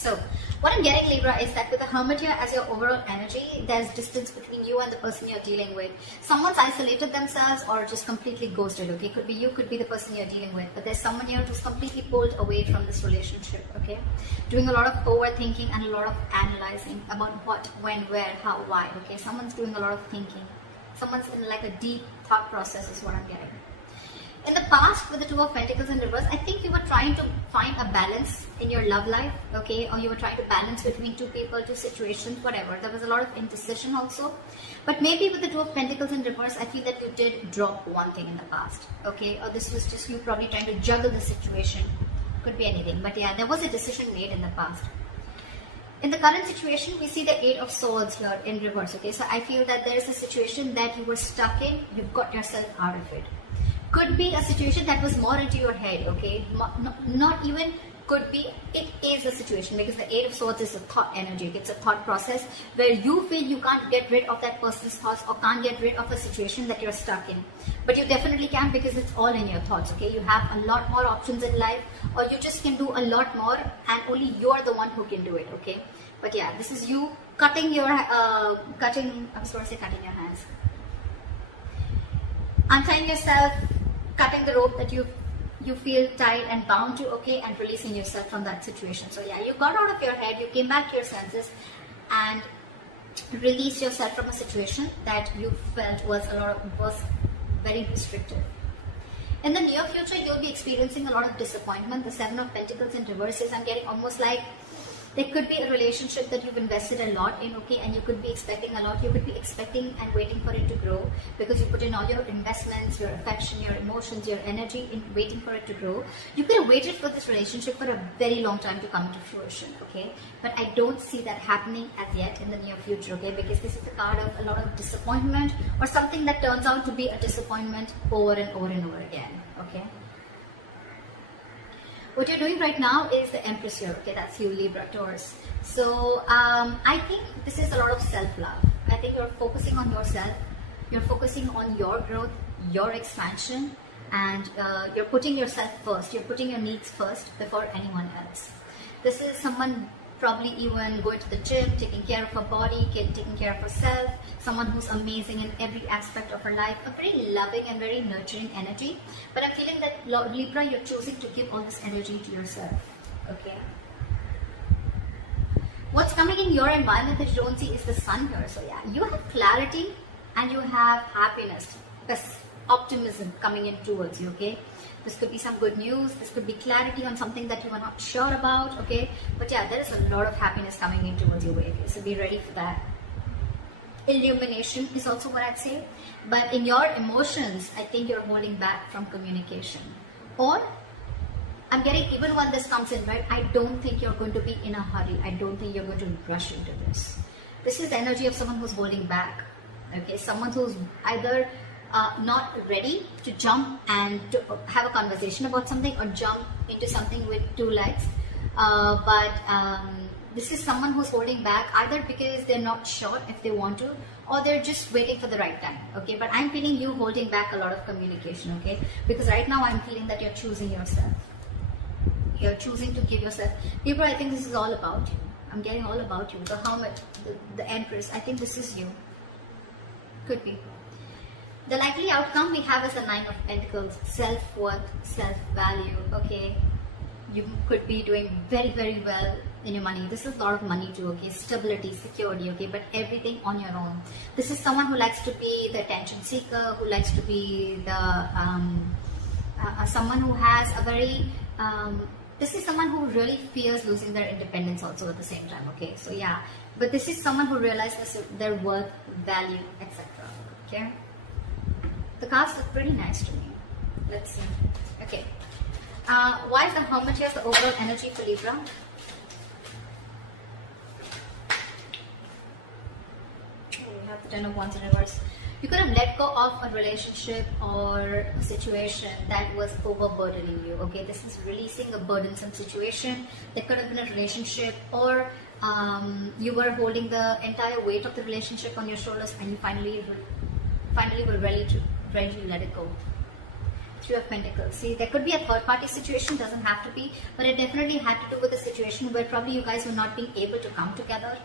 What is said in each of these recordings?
So what I'm getting, Libra, is that with the Hermit here as your overall energy, there's distance between you and the person you're dealing with. Someone's isolated themselves or just completely ghosted, okay? Could be you, could be the person you're dealing with. But there's someone here who's completely pulled away from this relationship, okay? Doing a lot of overthinking and a lot of analyzing about what, when, where, how, why, okay? Someone's doing a lot of thinking. Someone's in like a deep thought process is what I'm getting. In the past, with the Two of Pentacles in reverse, I think you were trying to find a balance in your love life, okay? Or you were trying to balance between two people, two situations, whatever. There was a lot of indecision also. But maybe with the Two of Pentacles in reverse, I feel that you did drop one thing in the past, okay? Or this was just you probably trying to juggle the situation. Could be anything. But yeah, there was a decision made in the past. In the current situation, we see the Eight of Swords here in reverse, okay? So I feel that there is a situation that you were stuck in. You've got yourself out of it. Could be a situation that was more into your head, okay? Not even could be, it is a situation, because the Eight of Swords is a thought energy. It's a thought process where you feel you can't get rid of that person's thoughts or can't get rid of a situation that you're stuck in. But you definitely can, because it's all in your thoughts, okay? You have a lot more options in life, or you just can do a lot more and only you're the one who can do it, okay? But yeah, this is you cutting your, I was going to say cutting your hands. Untying yourself, cutting the rope that you feel tied and bound to, okay, and releasing yourself from that situation. So yeah, you got out of your head, you came back to your senses and released yourself from a situation that you felt was very restrictive. In the near future, you'll be experiencing a lot of disappointment. The Seven of Pentacles in reverse is, I'm getting almost like there could be a relationship that you've invested a lot in, okay, and you could be expecting a lot. You could be expecting and waiting for it to grow because you put in all your investments, your affection, your emotions, your energy in waiting for it to grow. You could have waited for this relationship for a very long time to come to fruition, okay? But I don't see that happening as yet in the near future, okay? Because this is the card of a lot of disappointment or something that turns out to be a disappointment over and over and over again, okay? What you're doing right now is the Empress here, okay? That's you, Libra, Taurus. So I think this is a lot of self-love. I think you're focusing on yourself. You're focusing on your growth, your expansion, and you're putting yourself first. You're putting your needs first before anyone else. This is someone probably even going to the gym, taking care of her body, taking care of herself, someone who's amazing in every aspect of her life, a very loving and very nurturing energy. But I'm feeling that Libra, you're choosing to give all this energy to yourself, okay? What's coming in your environment that you don't see is the Sun here. So yeah, you have clarity and you have happiness, optimism coming in towards you, okay? This could be some good news. This could be clarity on something that you are not sure about, okay? But yeah, there is a lot of happiness coming in towards your way, okay? So be ready for that. Illumination is also what I'd say. But in your emotions, I think you're holding back from communication. Or, I'm getting, even when this comes in, right? I don't think you're going to be in a hurry. I don't think you're going to rush into this. This is the energy of someone who's holding back, okay? Someone who's either not ready to jump and to have a conversation about something or jump into something with two legs. This is someone who's holding back either because they're not sure if they want to or they're just waiting for the right time, okay? But I'm feeling you holding back a lot of communication, okay? Because right now I'm feeling that you're choosing yourself. You're choosing to give yourself. Libra, I think this is all about you. I'm getting all about you. The Hermit, the Empress, I think this is you. Could be. The likely outcome we have is the Nine of Pentacles, self-worth, self-value, okay? You could be doing very, very well in your money. This is a lot of money too, okay? Stability, security, okay? But everything on your own. This is someone who likes to be the attention seeker, who likes to be the, someone who has a very, this is someone who really fears losing their independence also at the same time, okay? So yeah, but this is someone who realizes their worth, value, etc., okay? The cards look pretty nice to me. Let's see. Okay. Why is the Hermit here the overall energy for Libra? We have the Ten of Wands in reverse. You could have let go of a relationship or a situation that was overburdening you. Okay, this is releasing a burdensome situation. That could have been a relationship, or you were holding the entire weight of the relationship on your shoulders, and you finally were ready to let it go. Three of Pentacles. See, there could be a third party situation, doesn't have to be, but it definitely had to do with a situation where probably you guys were not being able to come together,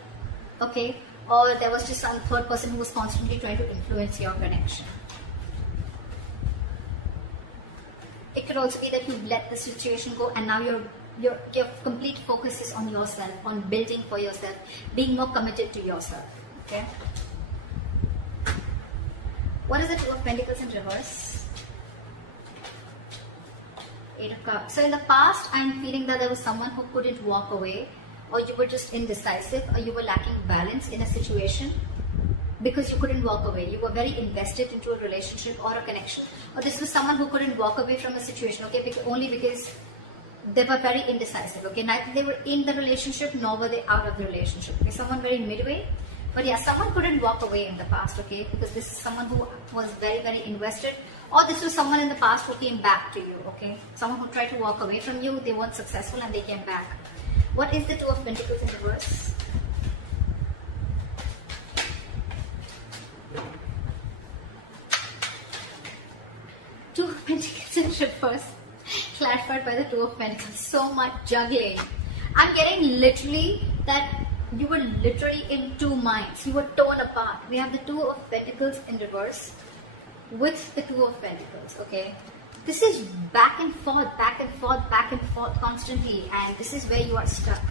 okay? Or there was just some third person who was constantly trying to influence your connection. It could also be that you let the situation go and now your complete focus is on yourself, on building for yourself, being more committed to yourself, okay? What is the Two of Pentacles in reverse? Eight of Cups. So in the past, I'm feeling that there was someone who couldn't walk away, or you were just indecisive, or you were lacking balance in a situation because you couldn't walk away. You were very invested into a relationship or a connection. Or this was someone who couldn't walk away from a situation, okay, only because they were very indecisive, okay? Neither they were in the relationship nor were they out of the relationship. Okay, someone very midway. But yeah, someone couldn't walk away in the past, okay? Because this is someone who was very, very invested. Or this was someone in the past who came back to you, okay? Someone who tried to walk away from you, they weren't successful and they came back. What is the Two of Pentacles in reverse? Two of Pentacles in reverse. Clarified by the Two of Pentacles. So much juggling. I'm getting literally that you were literally in two minds. You were torn apart. We have the Two of Pentacles in reverse with the Two of Pentacles, okay? This is back and forth, back and forth, back and forth constantly, and this is where you are stuck.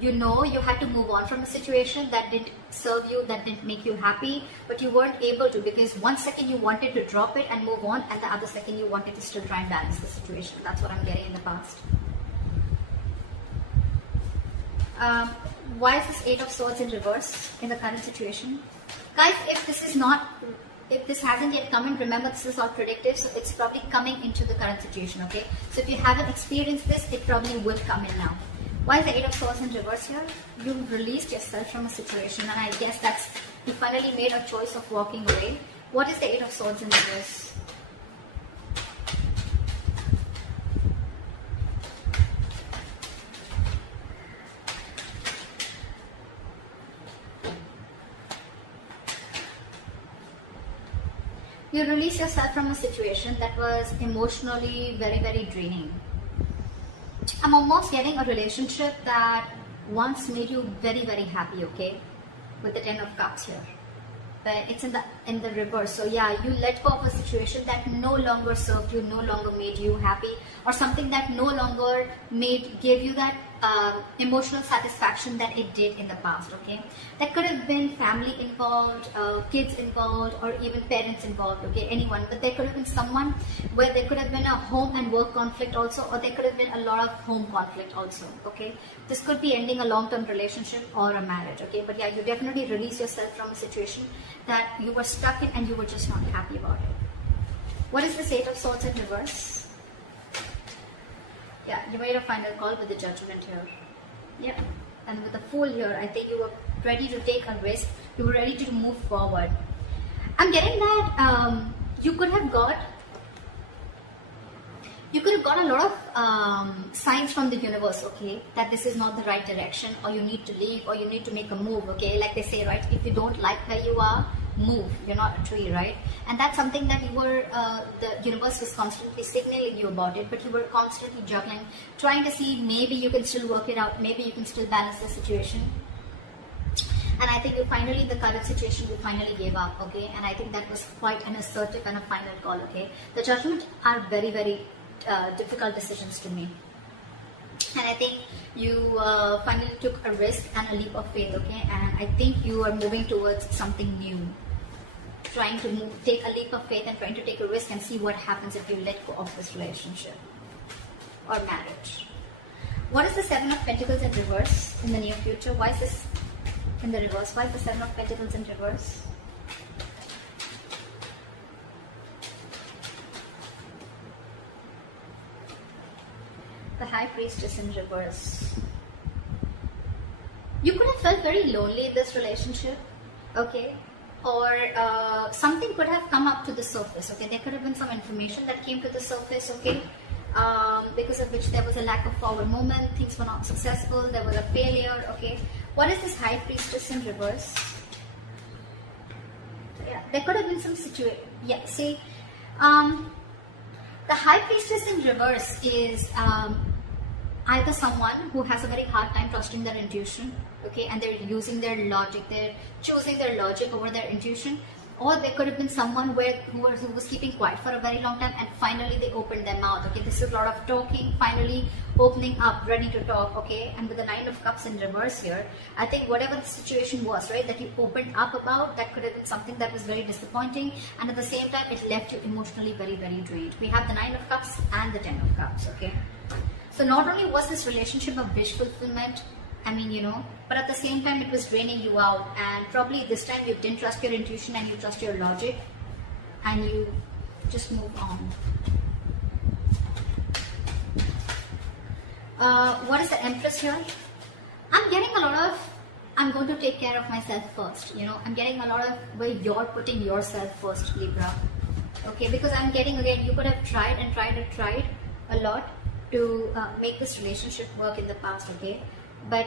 You know you had to move on from a situation that didn't serve you, that didn't make you happy, but you weren't able to because one second you wanted to drop it and move on, and the other second you wanted to still try and balance the situation. That's what I'm getting in the past. Why is this Eight of Swords in reverse in the current situation? Guys, if this hasn't yet come in, remember this is all predictive, so it's probably coming into the current situation, okay? So if you haven't experienced this, it probably will come in now. Why is the Eight of Swords in reverse here? You released yourself from a situation, and I guess that's, you finally made a choice of walking away. What is the Eight of Swords in reverse? You release yourself from a situation that was emotionally very, very draining. I'm almost getting a relationship that once made you very, very happy, okay? With the Ten of Cups here. But it's in the reverse. So yeah, you let go of a situation that no longer served you, no longer made you happy, or something that no longer gave you that emotional satisfaction that it did in the past, okay? That could have been family involved, kids involved, or even parents involved, okay? Anyone. But there could have been someone where there could have been a home and work conflict also, or there could have been a lot of home conflict also, okay? This could be ending a long-term relationship or a marriage, okay? But yeah, you definitely release yourself from a situation that you were stuck in and you were just not happy about it. What is this Eight of Swords in reverse? Yeah, you made a final call with the Judgment here. Yeah, and with the Fool here, I think you were ready to take a risk. You were ready to move forward. I'm getting that you could have got a lot of signs from the universe, okay, that this is not the right direction, or you need to leave, or you need to make a move, okay? Like they say, right? If you don't like where you are, move. You're not a tree, right? And that's something that you were, the universe was constantly signaling you about it, but you were constantly juggling, trying to see maybe you can still work it out, maybe you can still balance the situation. And I think you finally, the current situation, you finally gave up, okay? And I think that was quite an assertive and a final call, okay? The Judgment are very, very difficult decisions to make. And I think you finally took a risk and a leap of faith, okay? And I think you are moving towards something new. Trying to take a leap of faith and trying to take a risk and see what happens if you let go of this relationship or marriage. What is the Seven of Pentacles in reverse in the near future? Why is this in the reverse? Why is the Seven of Pentacles in reverse? The High Priestess in reverse. You could have felt very lonely in this relationship, okay? Or something could have come up to the surface, okay? There could have been some information that came to the surface, okay? Because of which there was a lack of forward movement, things were not successful, there was a failure, okay? What is this High Priestess in reverse? Yeah, there could have been some situation. Yeah, see, The High Priestess in reverse is either someone who has a very hard time trusting their intuition, okay, and they're using their logic, they're choosing their logic over their intuition, or there could have been someone who was keeping quiet for a very long time and finally they opened their mouth, okay. This is a lot of talking, finally opening up, ready to talk, okay. And with the Nine of Cups in reverse here, I think whatever the situation was, right, that you opened up about, that could have been something that was very disappointing, and at the same time it left you emotionally very, very drained. We have the Nine of Cups and the Ten of Cups, okay. So not only was this relationship a wish fulfillment, I mean, you know, but at the same time it was draining you out, and probably this time you didn't trust your intuition and you trust your logic and you just moved on. What is the Empress here? I'm getting a lot of, I'm going to take care of myself first, you know, I'm getting a lot of where you're putting yourself first, Libra. Okay, because I'm getting, again, you could have tried and tried and tried a lot to make this relationship work in the past, okay, but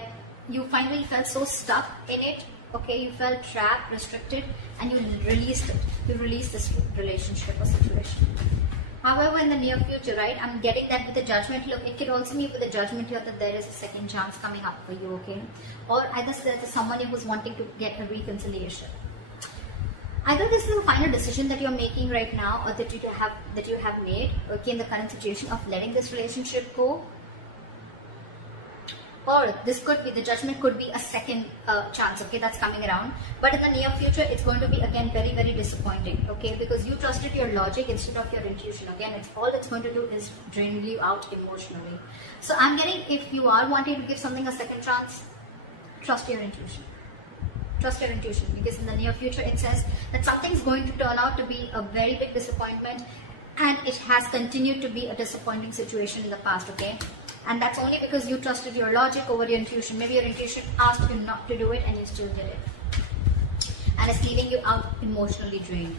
you finally felt so stuck in it, okay, you felt trapped, restricted, and you released it. You released this relationship or situation. However, in the near future, right, I'm getting that with the Judgment. Look, it could also mean with the Judgment here that there is a second chance coming up for you, okay, or either there's someone who's wanting to get a reconciliation. Either this is a final decision that you're making right now, or that you have made, okay, in the current situation of letting this relationship go, or this could be, the Judgment could be a second chance, okay, that's coming around. But in the near future, it's going to be again very, very disappointing, okay, because you trusted your logic instead of your intuition. Again, it's all it's going to do is drain you out emotionally. So I'm getting, if you are wanting to give something a second chance, trust your intuition. Trust your intuition, because in the near future it says that something's going to turn out to be a very big disappointment, and it has continued to be a disappointing situation in the past, okay, and that's only because you trusted your logic over your intuition. Maybe your intuition asked you not to do it and you still did it, and it's leaving you out emotionally drained.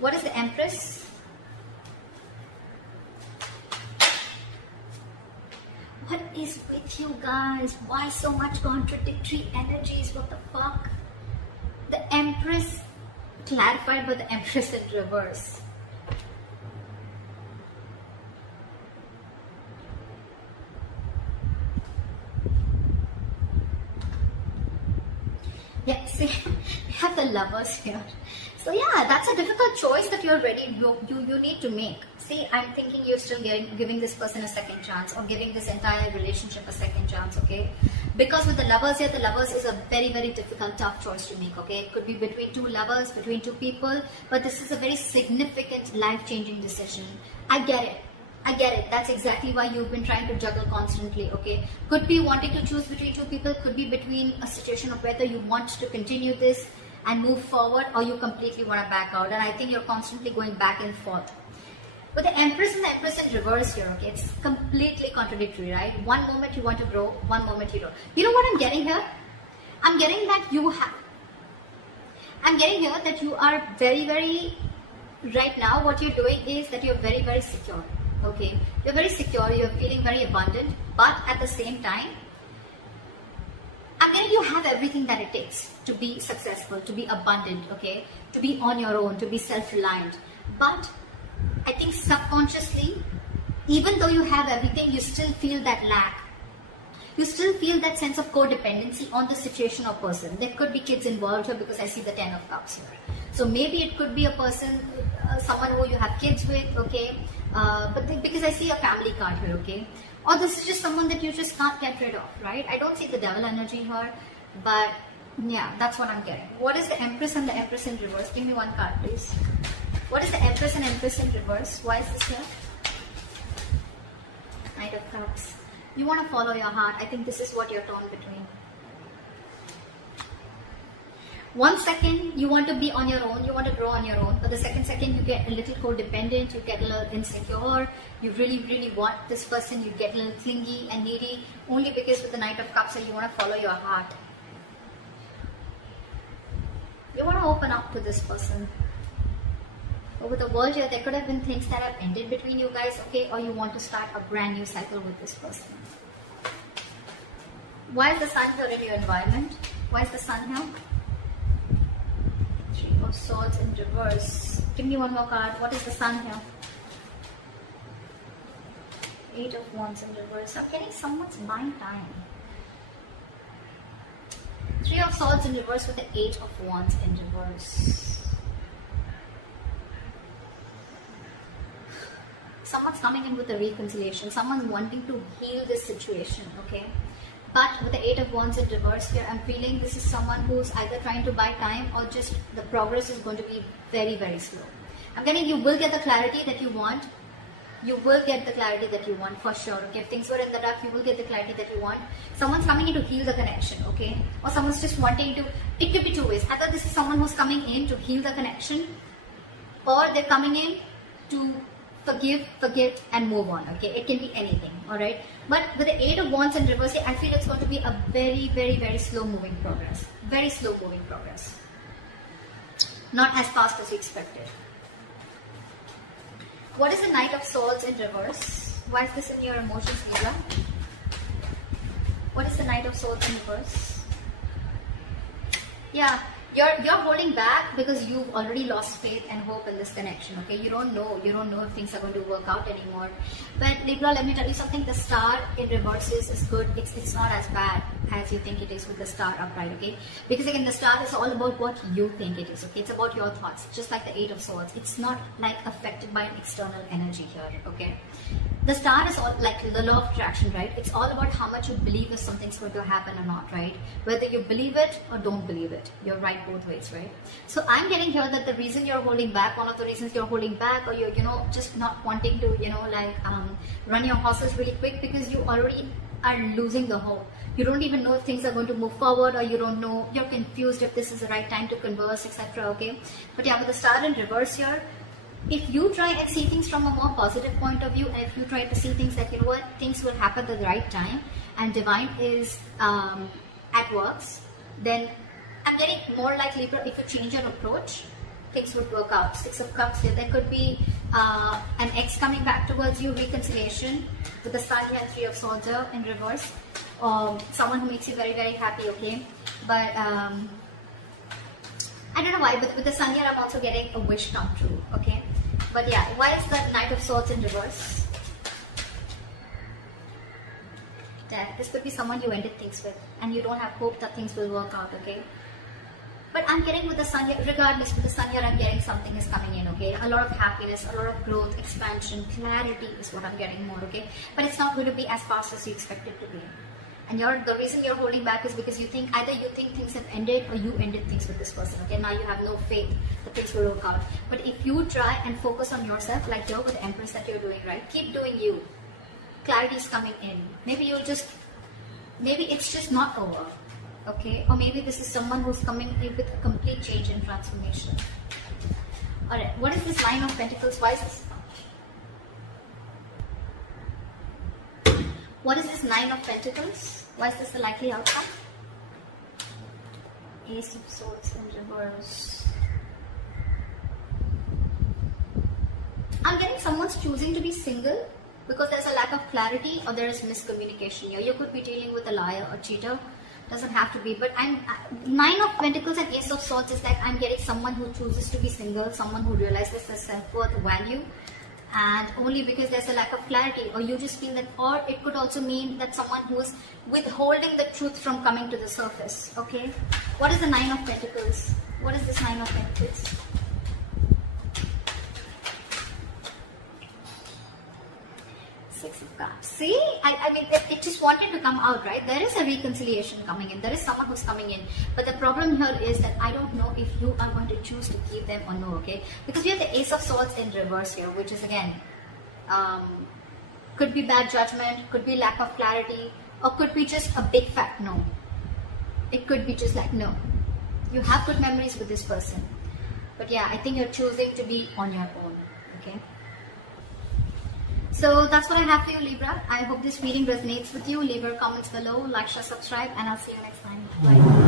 What is the Empress? What is with you guys? Why so much contradictory energies? What the fuck? The Empress clarified by the Empress in reverse. Yeah, see, we have the Lovers here. So yeah, that's a difficult choice that you're ready, you need to make. See, I'm thinking you're still giving this person a second chance, or giving this entire relationship a second chance, okay? Because with the Lovers here, the Lovers is a very, very difficult, tough choice to make, okay? It could be between two lovers, between two people, but this is a very significant, life-changing decision. I get it. I get it. That's exactly why you've been trying to juggle constantly, okay? Could be wanting to choose between two people, could be between a situation of whether you want to continue this and move forward, or you completely want to back out. And I think you're constantly going back and forth. But the Empress and the Empress in reverse here, okay? It's completely contradictory, right? One moment you want to grow, one moment you don't. You know what I'm getting here? I'm getting that I'm getting here that you are very, very, right now what you're doing is that you're very, very secure, okay? You're very secure, you're feeling very abundant, but at the same time, I mean, you have everything that it takes to be successful, to be abundant, okay? To be on your own, to be self-reliant. But I think subconsciously, even though you have everything, you still feel that lack. You still feel that sense of codependency on the situation or person. There could be kids involved here because I see the Ten of Cups here. So maybe it could be a person, someone who you have kids with, okay? Because I see a family card here, okay? Or this is just someone that you just can't get rid of, right? I don't see the Devil energy here, but yeah, that's what I'm getting. What is the Empress and the Empress in reverse? Give me one card, please. What is the Empress and Empress in reverse? Why is this here? Knight of Cups. You want to follow your heart. I think this is what you're torn between. 1 second, you want to be on your own, you want to grow on your own. But the second you get a little codependent, you get a little insecure, you really, really want this person, you get a little clingy and needy, only because with the Knight of Cups, you want to follow your heart. You want to open up to this person. But with the World here, there could have been things that have ended between you guys, okay? Or you want to start a brand new cycle with this person. Why is the Sun here in your environment? Why is the Sun here? Three of Swords in reverse. Give me one more card. What is the Sun here? 8 of Wands in reverse. I'm getting someone's buying time. 3 of Swords in reverse with the 8 of Wands in reverse. Someone's coming in with a reconciliation. Someone's wanting to heal this situation, okay? But with the 8 of Wands in reverse here, I'm feeling this is someone who's either trying to buy time or just the progress is going to be very, very slow. I'm getting you will get the clarity that you want. You will get the clarity that you want for sure. Okay, if things were in the dark, you will get the clarity that you want. Someone's coming in to heal the connection, okay? Or someone's just wanting to, it could be two ways. Either this is someone who's coming in to heal the connection, or they're coming in to forgive, forget, and move on, okay? It can be anything, alright? But with the 8 of Wands in reverse, I feel it's going to be a very, very, very slow moving progress. Very slow moving progress. Not as fast as you expected. What is the Knight of Swords in reverse? Why is this in your emotions, Libra? What is the Knight of Swords in reverse? Yeah, you're holding back because you've already lost faith and hope in this connection, okay? You don't know if things are going to work out anymore. But Libra, let me tell you something, the star in reverses is good. It's not as bad as you think it is with the star upright, okay? Because again, the star is all about what you think it is, okay? It's about your thoughts, just like the 8 of Swords. It's not like affected by an external energy here, okay? The star is all like the law of attraction, right? It's all about how much you believe if something's going to happen or not, right? Whether you believe it or don't believe it. You're right both ways, right? So I'm getting here that the reason you're holding back, one of the reasons you're holding back, or you're, just not wanting to, run your horses really quick because you already are losing the hope. You don't even know if things are going to move forward, or you don't know, you're confused if this is the right time to converse, etc. Okay? But yeah, with the star in reverse here, if you try and see things from a more positive point of view, and if you try to see things that, things will happen at the right time, and divine is at works, then I'm getting more like Libra, if you change your approach, things would work out. 6 of Cups here. There could be an ex coming back towards you, reconciliation. With the star here, 3 of Swords here in reverse. Someone who makes you very, very happy, okay? But I don't know why, but with the sun here, I'm also getting a wish come true, okay? But yeah, why is the Knight of Swords in reverse? That this could be someone you ended things with, and you don't have hope that things will work out, okay? But I'm getting with the sun here, regardless, with the sun here, I'm getting something is coming in, okay? A lot of happiness, a lot of growth, expansion, clarity is what I'm getting more, okay? But it's not going to be as fast as you expect it to be. And the reason you're holding back is because either you think things have ended, or you ended things with this person, okay? Now you have no faith that things will work out. But if you try and focus on yourself, like you're with the Empress that you're doing, right? Keep doing you. Clarity is coming in. Maybe it's just not over, okay? Or maybe this is someone who's coming in with a complete change and transformation. Alright, what is this Nine of Pentacles? Why is this? What is this Nine of Pentacles? Why is this the likely outcome? Ace of Swords in reverse. I'm getting someone's choosing to be single because there's a lack of clarity, or there is miscommunication here. You could be dealing with a liar or cheater. Doesn't have to be, but Nine of Pentacles and Ace of Swords is like I'm getting someone who chooses to be single, someone who realizes their self-worth, value, and only because there's a lack of clarity, or you just feel that, or it could also mean that someone who is withholding the truth from coming to the surface, okay? What is the Nine of Pentacles? What is this Nine of Pentacles? Six of Cups. See, I mean, it just wanted to come out, right? There is a reconciliation coming in. There is someone who's coming in. But the problem here is that I don't know if you are going to choose to keep them or no, okay? Because we have the Ace of Swords in reverse here, which is again, could be bad judgment, could be lack of clarity, or could be just a big fat no. It could be just like, no. You have good memories with this person. But yeah, I think you're choosing to be on your own, okay? So that's what I have for you, Libra. I hope this reading resonates with you. Leave your comments below, like, share, subscribe, and I'll see you next time. Bye.